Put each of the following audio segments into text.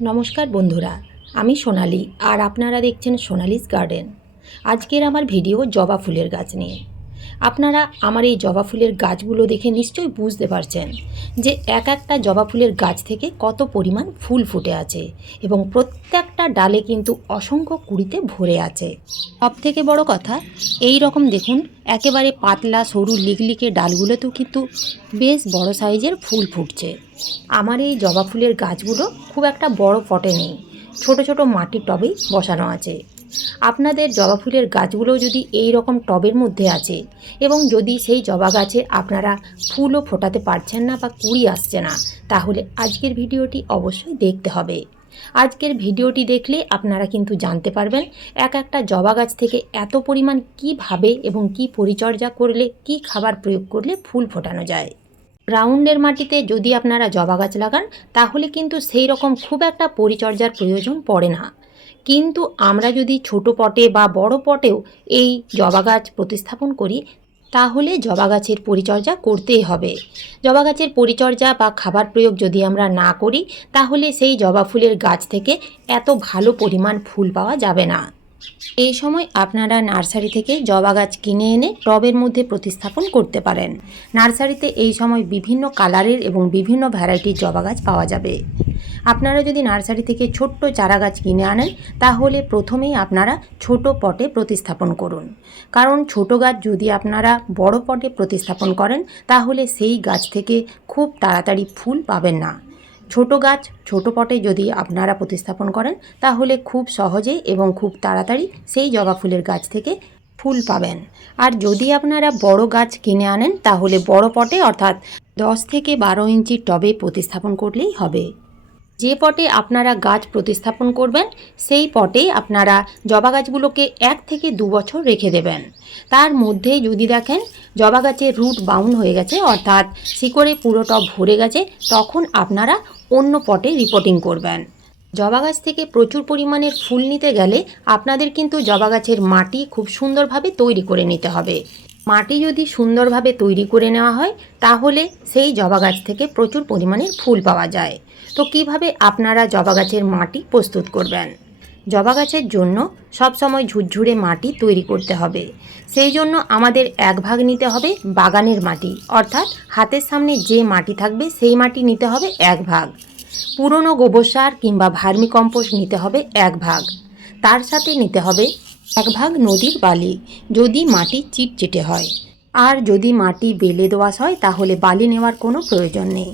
নমস্কার বন্ধুরা, আমি সোনালি আর আপনারা দেখছেন সোনালিস গার্ডেন। আজকের আমার ভিডিও জবা ফুলের গাছ নিয়ে। আপনারা আমার এই জবা ফুলের গাছগুলো দেখে নিশ্চয়ই বুঝতে পারছেন যে এক একটা জবা ফুলের গাছ থেকে কত পরিমাণ ফুল ফুটে আছে এবং প্রত্যেকটা ডালে কিন্তু অসংখ্য কুড়িতে ভরে আছে। সব থেকে বড় কথা, এই রকম দেখুন, একেবারে পাতলা, সরু, লিকলিকে ডালগুলোতেও কিন্তু বেশ বড় সাইজের ফুল ফুটছে। আমার এই জবা ফুলের গাছগুলো খুব একটা বড় পটে নেই। ছোট ছোট মাটির টবেই বসানো আছে। আপনাদের জবা ফুলের গাছগুলো যদি এই রকম টবের মধ্যে আছে এবং যদি সেই জবা গাছে আপনারা ফুলও ফোটাতে পারছেন না বা কুড়ি আসছে না, তাহলে আজকের ভিডিওটি অবশ্যই দেখতে হবে। আজকের ভিডিওটি দেখলে আপনারা কিন্তু জানতে পারবেন এক একটা জবা গাছ থেকে এত পরিমাণ কীভাবে এবং কি পরিচর্যা করলে, কি খাবার প্রয়োগ করলে ফুল ফোটানো যায়। রাউন্ডের মাটিতে যদি আপনারা জবা গাছ লাগান, তাহলে কিন্তু সেই রকম খুব একটা পরিচর্যার প্রয়োজন পড়ে না। কিন্তু আমরা যদি ছোট পটে বা বড় পটেও এই জবা গাছ প্রতিস্থাপন করি তাহলে জবা গাছের পরিচর্যা করতেই হবে। জবা গাছের পরিচর্যা বা খাবার প্রয়োগ যদি আমরা না করি, তাহলে সেই জবা ফুলের গাছ থেকে এত ভালো পরিমাণ ফুল পাওয়া যাবে না। এই সময় আপনারা নার্সারি থেকে জবা গাছ কিনে এনে টবের মধ্যে প্রতিস্থাপন করতে পারেন। নার্সারিতে এই সময় বিভিন্ন কালারের এবং বিভিন্ন ভ্যারাইটির জবা গাছ পাওয়া যাবে। আপনারা যদি নার্সারি থেকে ছোট্ট চারা গাছ কিনে আনেন, তাহলে প্রথমেই আপনারা ছোট পটে প্রতিস্থাপন করুন। কারণ ছোট গাছ যদি আপনারা বড় পটে প্রতিস্থাপন করেন, তাহলে সেই গাছ থেকে খুব তাড়াতাড়ি ফুল পাবেন না। ছোট গাছ, ছোট পটে যদি আপনারা প্রতিস্থাপন করেন, তাহলে খুব সহজে এবং খুব তাড়াতাড়ি সেই জবা ফুলের গাছ থেকে ফুল পাবেন। আর যদি আপনারা বড় গাছ কিনে আনেন, তাহলে বড় পটে অর্থাৎ দশ থেকে বারো ইঞ্চি টবে প্রতিস্থাপন করলেই হবে। যে পটে আপনারা গাছ প্রতিস্থাপন করবেন, সেই পটে আপনারা জবা গাছগুলোকে এক থেকে দু বছর রেখে দেবেন। তার মধ্যে যদি দেখেন জবা গাছের রুট বাউন্ড হয়ে গেছে, অর্থাৎ শিকড়ে পুরো টব ভরে গেছে, তখন আপনারা অন্য পটে রিপোর্টিং করবেন। জবা গাছ থেকে প্রচুর পরিমাণের ফুল নিতে গেলে আপনাদের কিন্তু জবা গাছের মাটি খুব সুন্দরভাবে তৈরি করে নিতে হবে। মাটি যদি সুন্দরভাবে তৈরি করে নেওয়া হয়, তাহলে সেই জবা গাছ থেকে প্রচুর পরিমাণের ফুল পাওয়া যায়। তো কীভাবে আপনারা জবা গাছের মাটি প্রস্তুত করবেন? জবা গাছের জন্য সবসময় ঝুরঝুরে মাটি তৈরি করতে হবে। সেই জন্য আমাদের এক ভাগ নিতে হবে বাগানের মাটি। অর্থাৎ হাতের সামনে যে মাটি থাকবে সেই মাটি নিতে হবে এক ভাগ। পুরনো গোবর সার কিংবা ভার্মি কম্পোস্ট নিতে হবে এক ভাগ। তার সাথে নিতে হবে এক ভাগ নদীর বালি, যদি মাটি চিটচিটে হয়। আর যদি মাটি বেলে দোয়াশ হয় তাহলে বালি নেওয়ার কোনো প্রয়োজন নেই।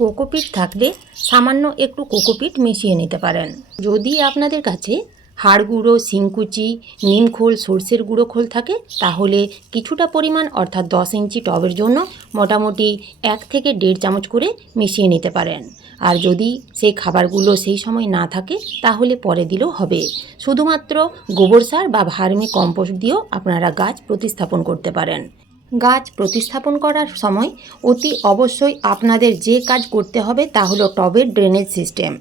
কোকোপিট থাকলে সামান্য একটু কোকোপিট মিশিয়ে নিতে পারেন। যদি আপনাদের কাছে হাড় গুঁড়ো, শিংকুচি নিমখোল সর্ষের গুঁড়ো খোল থাকে, তাহলে কিছুটা পরিমাণ, অর্থাৎ দশ ইঞ্চি টবের জন্য মোটামুটি এক থেকে দেড় চামচ করে মিশিয়ে নিতে পারেন। আর যদি সেই খাবারগুলো সেই সময় না থাকে, তাহলে পরে দিলেও হবে। শুধুমাত্র গোবর সার বা ভার্মি কম্পোস্ট দিয়েও আপনারা গাছ প্রতিস্থাপন করতে পারেন। গাছ প্রতিস্থাপন করার সময় অতি অবশ্যই আপনাদের যে কাজ করতে হবে তা হলো টবের ড্রেনেজ সিস্টেম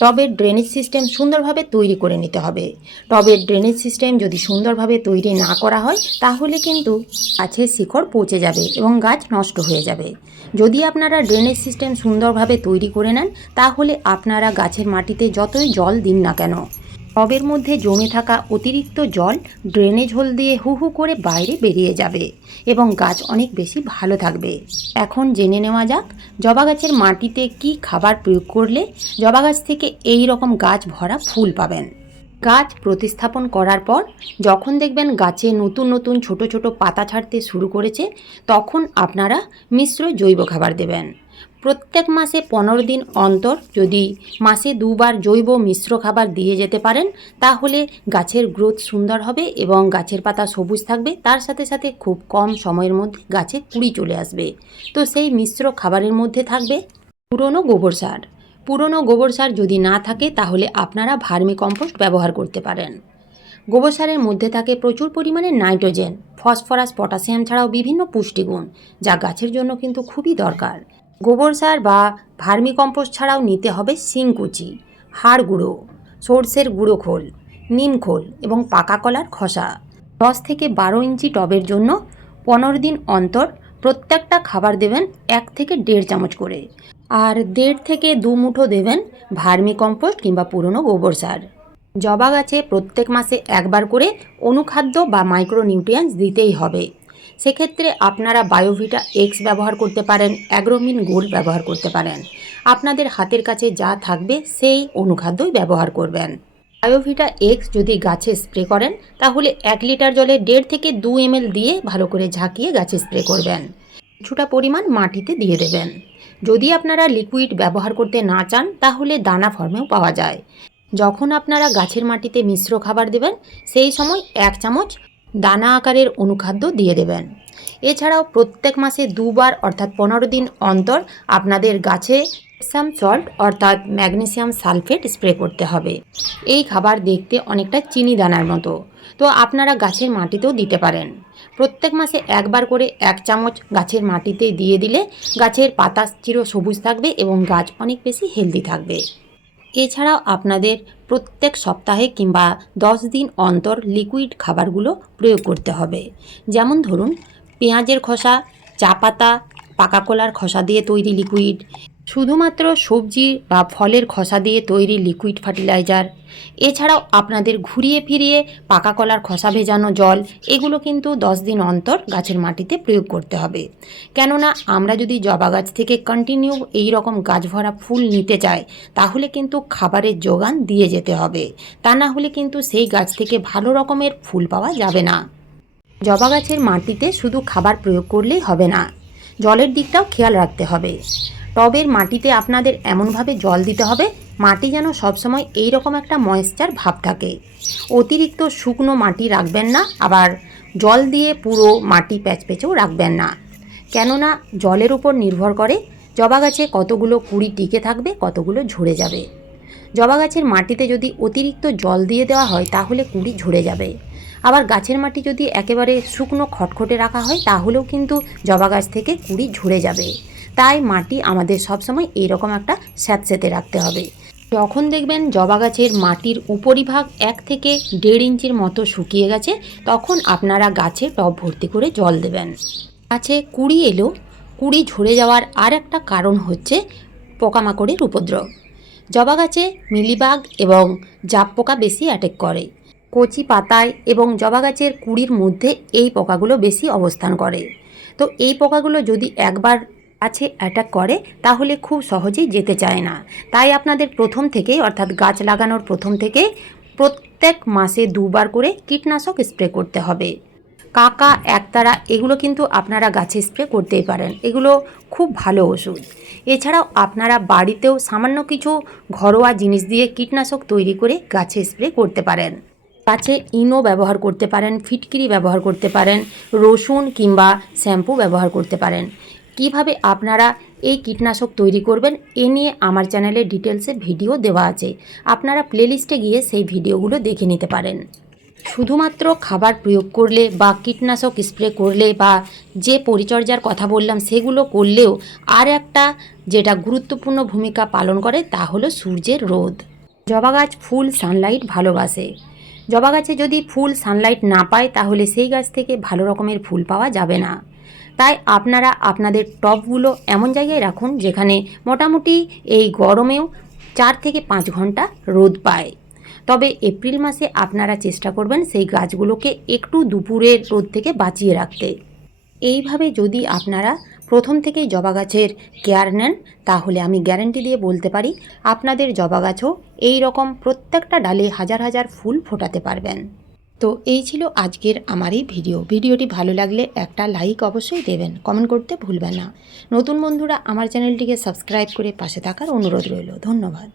টবের ড্রেনেজ সিস্টেম সুন্দরভাবে তৈরি করে নিতে হবে। টবের ড্রেনেজ সিস্টেম যদি সুন্দরভাবে তৈরি না করা হয়, তাহলে কিন্তু গাছের শিকড় পচে যাবে এবং গাছ নষ্ট হয়ে যাবে। যদি আপনারা ড্রেনেজ সিস্টেম সুন্দরভাবে তৈরি করে নেন, তাহলে আপনারা গাছের মাটিতে যতই জল দিন না কেন টবের মধ্যে জমে থাকা অতিরিক্ত জল ড্রেনেজ হোল দিয়ে হু হু করে বাইরে বেরিয়ে যাবে এবং গাছ অনেক বেশি ভালো থাকবে। এখন জেনে নেওয়া যাক জবা গাছের মাটিতে কি খাবার প্রয়োগ করলে জবা গাছ থেকে এই রকম গাছ ভরা ফুল পাবেন। গাছ প্রতিস্থাপন করার পর যখন দেখবেন গাছে নতুন নতুন ছোট ছোট পাতা ছাড়তে শুরু করেছে, তখন আপনারা মিশ্র জৈব খাবার দেবেন। প্রত্যেক মাসে পনেরো দিন অন্তর যদি মাসে দুবার জৈব মিশ্র খাবার দিয়ে যেতে পারেন, তাহলে গাছের গ্রোথ সুন্দর হবে এবং গাছের পাতা সবুজ থাকবে। তার সাথে সাথে খুব কম সময়ের মধ্যে গাছে কুড়ি চলে আসবে। তো সেই মিশ্র খাবারের মধ্যে থাকবে পুরনো গোবর সার। পুরনো গোবর সার যদি না থাকে, তাহলে আপনারা ভার্মি কম্পোস্ট ব্যবহার করতে পারেন। গোবর সারের মধ্যে থাকে প্রচুর পরিমাণে নাইট্রোজেন, ফসফরাস, পটাশিয়াম ছাড়াও বিভিন্ন পুষ্টিগুণ, যা গাছের জন্য কিন্তু খুবই দরকার। গোবর সার বা ভার্মি কম্পোস্ট ছাড়াও নিতে হবে শিংকুচি হাড় গুঁড়ো, সর্ষের গুঁড়ো খোল, নিম খোল এবং পাকা কলার খোসা। দশ থেকে বারো ইঞ্চি টবের জন্য পনেরো দিন অন্তর প্রত্যেকটা খাবার দেবেন এক থেকে দেড় চামচ করে। আর দেড় থেকে দু মুঠো দেবেন ভার্মি কম্পোস্ট কিংবা পুরনো গোবর সার। জবা গাছে প্রত্যেক মাসে একবার করে অনুখাদ্য বা মাইক্রো নিউট্রিয়েন্টস দিতেই হবে। সেক্ষেত্রে আপনারা বায়োভিটা এক্স ব্যবহার করতে পারেন, অ্যাগ্রোমিন গোল্ড ব্যবহার করতে পারেন। আপনাদের হাতের কাছে যা থাকবে সেই অনুখাদ্যই ব্যবহার করবেন। বায়োভিটা এক্স যদি গাছে স্প্রে করেন, তাহলে এক লিটার জলে দেড় থেকে দু এমএল দিয়ে ভালো করে ঝাঁকিয়ে গাছে স্প্রে করবেন। কিছুটা পরিমাণ মাটিতে দিয়ে দেবেন। যদি আপনারা লিকুইড ব্যবহার করতে না চান, তাহলে দানা ফর্মেও পাওয়া যায়। যখন আপনারা গাছের মাটিতে মিশ্র খাবার দেবেন, সেই সময় এক চামচ দানা আকারের অনুখাদ্য দিয়ে দেবেন। এছাড়াও প্রত্যেক মাসে দুবার অর্থাৎ পনেরো দিন অন্তর আপনাদের গাছে ম্যাগনেসিয়াম সল্ট অর্থাৎ ম্যাগনেসিয়াম সালফেট স্প্রে করতে হবে। এই খাবার দেখতে অনেকটা চিনি দানার মতো। তো আপনারা গাছের মাটিতেও দিতে পারেন। প্রত্যেক মাসে একবার করে এক চামচ গাছের মাটিতে দিয়ে দিলে গাছের পাতা চির সবুজ থাকবে এবং গাছ অনেক বেশি হেলদি থাকবে। এছাড়াও আপনাদের প্রত্যেক সপ্তাহে কিংবা দশ দিন অন্তর লিকুইড খাবারগুলো প্রয়োগ করতে হবে। যেমন ধরুন, পেঁয়াজের খোসা, চা পাতা, পাকা কলার খোসা দিয়ে তৈরি লিকুইড শুধুমাত্র সবজি বা ফলের খোসা দিয়ে তৈরি লিকুইড ফার্টিলাইজার এছাড়াও আপনাদের ঘুরিয়ে ফিরিয়ে পাকা কলার খোসা ভেজানো জল, এগুলো কিন্তু দশ দিন অন্তর গাছের মাটিতে প্রয়োগ করতে হবে। কেননা আমরা যদি জবা গাছ থেকে কন্টিনিউ এই রকম গাছ ভরা ফুল নিতে চাই, তাহলে কিন্তু খাবারের যোগান দিয়ে যেতে হবে। তা না হলে কিন্তু সেই গাছ থেকে ভালো রকমের ফুল পাওয়া যাবে না। জবা গাছের মাটিতে শুধু খাবার প্রয়োগ করলেই হবে না, জলের দিকটাও খেয়াল রাখতে হবে। টবের মাটিতে আপনাদের এমনভাবে জল দিতে হবে, মাটি যেন সবসময় এই রকম একটা ময়েশ্চার ভাব থাকে। অতিরিক্ত শুকনো মাটি রাখবেন না, আবার জল দিয়ে পুরো মাটি প্যাচপ্যাচেও রাখবেন না। কেননা জলের উপর নির্ভর করে জবা গাছে কতগুলো কুড়ি টিকে থাকবে, কতগুলো ঝরে যাবে। জবা গাছের মাটিতে যদি অতিরিক্ত জল দিয়ে দেওয়া হয়, তাহলে কুড়ি ঝরে যাবে। আবার গাছের মাটি যদি একেবারে শুকনো খটখটে রাখা হয়, তাহলেও কিন্তু জবা গাছ থেকে কুড়ি ঝরে যাবে। তাই মাটি আমাদের সবসময় এইরকম একটা স্যাঁতস্যাঁতে রাখতে হবে। যখন দেখবেন জবা গাছের মাটির উপরিভাগ এক থেকে দেড় ইঞ্চির মতো শুকিয়ে গেছে, তখন আপনারা গাছে টব ভর্তি করে জল দেবেন। গাছে কুড়ি এলো, কুড়ি ঝরে যাওয়ার আর একটা কারণ হচ্ছে পোকামাকড়ের উপদ্রব। জবা গাছে মিলিবাগ এবং জাপ পোকা বেশি অ্যাটেক করে। কচি পাতায় এবং জবা গাছের কুড়ির মধ্যে এই পোকাগুলো বেশি অবস্থান করে। তো এই পোকাগুলো যদি একবার গাছে অ্যাটাক করে, তাহলে খুব সহজেই যেতে চায় না। তাই আপনাদের প্রথম থেকেই, অর্থাৎ গাছ লাগানোর প্রথম থেকে প্রত্যেক মাসে দুবার করে কীটনাশক স্প্রে করতে হবে। কাকা, একতারা, এগুলো কিন্তু আপনারা গাছে স্প্রে করতেই পারেন। এগুলো খুব ভালো ওষুধ। এছাড়াও আপনারা বাড়িতেও সামান্য কিছু ঘরোয়া জিনিস দিয়ে কীটনাশক তৈরি করে গাছে স্প্রে করতে পারেন। গাছে ইনো ব্যবহার করতে পারেন, ফিটকিরি ব্যবহার করতে পারেন, রসুন কিংবা শ্যাম্পু ব্যবহার করতে পারেন। কীভাবে আপনারা এই কীটনাশক তৈরি করবেন, এ নিয়ে আমার চ্যানেলে ডিটেলসে ভিডিও দেওয়া আছে। আপনারা প্লেলিস্টে গিয়ে সেই ভিডিওগুলো দেখে নিতে পারেন। শুধুমাত্র খাবার প্রয়োগ করলে বা কীটনাশক স্প্রে করলে বা যে পরিচর্যার কথা বললাম, সেগুলো করলেও আর একটা যেটা গুরুত্বপূর্ণ ভূমিকা পালন করে তা হলো সূর্যের রোদ। জবা গাছ ফুল সানলাইট ভালোবাসে। জবা গাছে যদি ফুল সানলাইট না পায়, তাহলে সেই গাছ থেকে ভালো রকমের ফুল পাওয়া যাবে না। তাই আপনারা আপনাদের টবগুলো এমন জায়গায় রাখুন যেখানে মোটামুটি এই গরমেও চার থেকে পাঁচ ঘণ্টা রোদ পায়। তবে এপ্রিল মাসে আপনারা চেষ্টা করবেন সেই গাছগুলোকে একটু দুপুরের রোদ থেকে বাঁচিয়ে রাখতে। এইভাবে যদি আপনারা প্রথম থেকেই জবা গাছের কেয়ার নেন, তাহলে আমি গ্যারেন্টি দিয়ে বলতে পারি আপনাদের জবা গাছও এই রকম প্রত্যেকটা ডালে হাজার হাজার ফুল ফোটাতে পারবেন। তো এই ছিল আজকের আমার এই ভিডিও। ভিডিওটি ভালো লাগলে একটা লাইক অবশ্যই দেবেন। কমেন্ট করতে ভুলবেন না। নতুন বন্ধুরা আমার চ্যানেলটিকে সাবস্ক্রাইব করে পাশে থাকার অনুরোধ রইল। ধন্যবাদ।